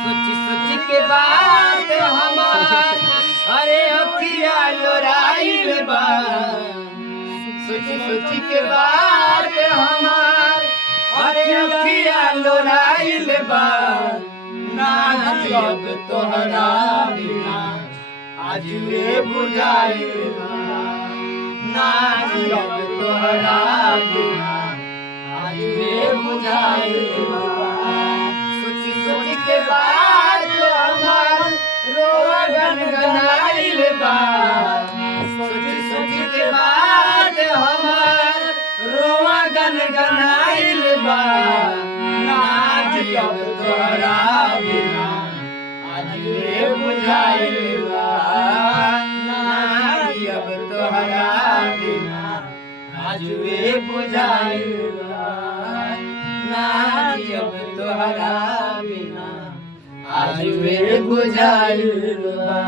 सोची सोची के बात हमार अरे अखिया लोराइल बा सोची सोची के बात हमार अरे अखिया लोराइल बा ना अब तोहरा बिना आज रे बुझाइल बा ना अब तोहरा बिना आज रे बुझाइल बा सोची सोची के बात हमार रोआ गनगनाइल बा सोची सोची के बात हमार रोआ गनगनाइल बा नाज अब तोहरा बिना आज रे बुझाइल बा नाज अब तोहरा बिना आज रे बुझाइल बा नाज अब तोहरा बिना आज रे बुझाइल बा।